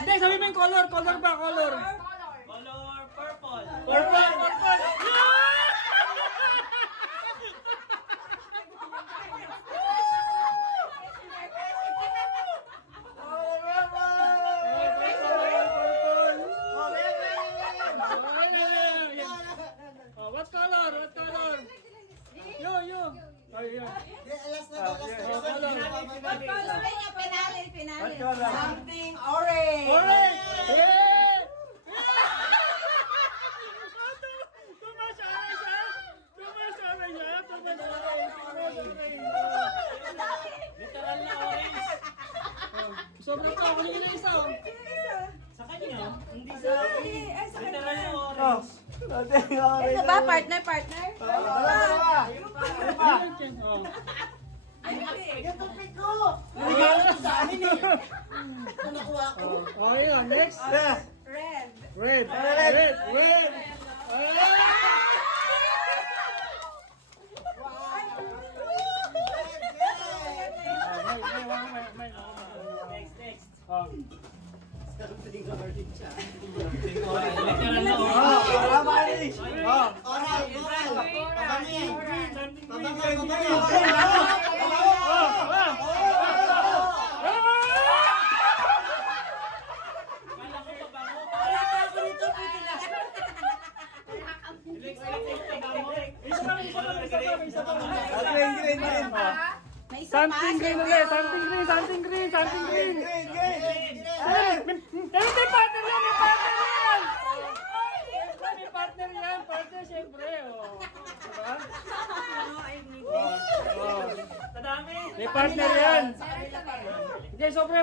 Hindi, sabi mo yung color. Color ba? Color. Color purple. Purple. Purple. What color? What color? Yo. Ay, yeah. Penale. Something orange. Orange! Yeah! Literal na orange. Sobrang pa, kunin ko na isa. Sa kanya, hindi sa akin. Literal na orange. Ito ba? Partner? Yung tupik ko. Nagagawa ko sa amin eh. Ito nakuha ko. Okay, next. Red. Red. Next. Something orange. Literal na orange. Oral. Pabangin. Kala ko pabango. Wala pa ako nito. Pwede lang. Isa pa. May isa Something pa, green syempre. ulit. Something green. May partner yan. Partner, syempre. Diba? Madami. May partner yan. Hindi, sobra.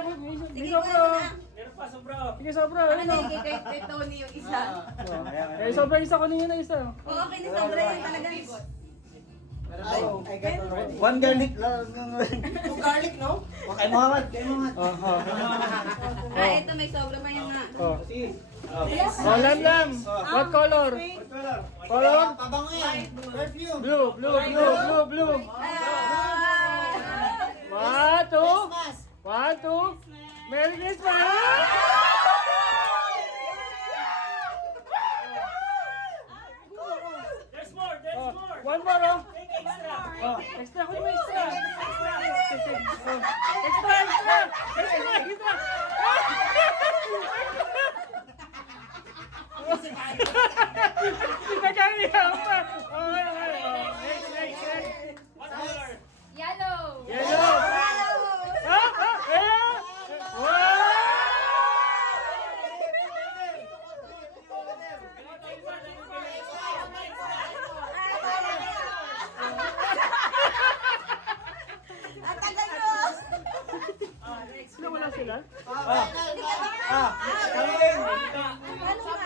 Sige, kuya mo na. Meron pa, sobra. Sige, sobra. Ano na yung kay Tony yung isa? Eh, sobra isa ko na isa. Oo, okay na sobra yun talaga. I got already. One garlic lang. Two garlic, no? Kay Muhammad. Ito may sobra pa yan nga. Oh, lam. What color? Color? Pabangin. Perfume. Blue. Christmas. 1, 2. Merry Christmas! There's more. One more, oh. Take extra. Extra, kunin mo extra. Extra. Nagkaniya pa. Okay. Next. What color? Yellow. Yellow. Wow! Ang tagal mo! Sila wala sila? Kami. Paano